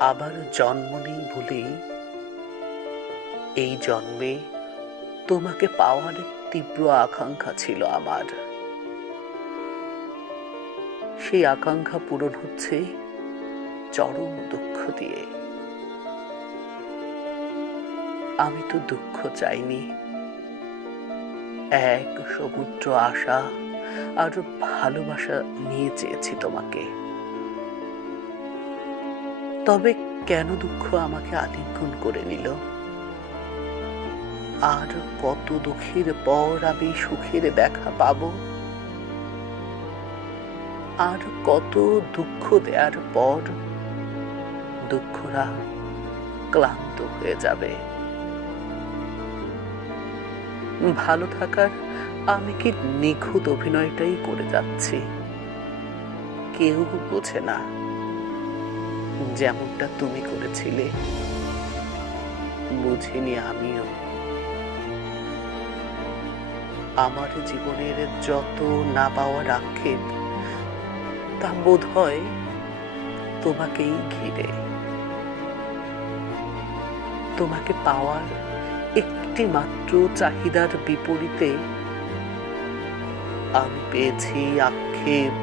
আবার জন্ম নেই ভুলি এই জন্মে তোমাকে পাওয়ার তীব্র আকাঙ্ক্ষা ছিল আমার। সেই আকাঙ্ক্ষা পূরণ হচ্ছে চরম দুঃখ দিয়ে। আমি তো দুঃখ চাইনি। এক সমুদ্র আশা আর ভালোবাসা নিয়ে চেয়েছি তোমাকে। তবে কেন দুঃখ আমাকে আলিঙ্গন করে নিল? আর কত দুঃখের পর আমি সুখের দেখা পাবো? আর কত দুঃখ দেওয়ার পর দুঃখরা ক্লান্ত হয়ে যাবে। ভালো থাকার আমি কি নিখুঁত অভিনয়টাই করে যাচ্ছি? কেউ বোঝে না। যেমনটা তুমি করেছিলে, বুঝিনি আমিও। আমার জীবনের যত না পাওয়ার আক্ষেপ তা বোধ হয় তোমাকেই ঘিরে। তোমাকে পাওয়ার একটি মাত্র চাহিদার বিপরীতে আমি পেয়েছি আক্ষেপ।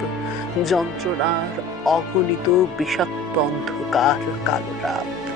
যন্ত্রণার অগণিত বিষাক্ত অন্ধকার কালো রাত।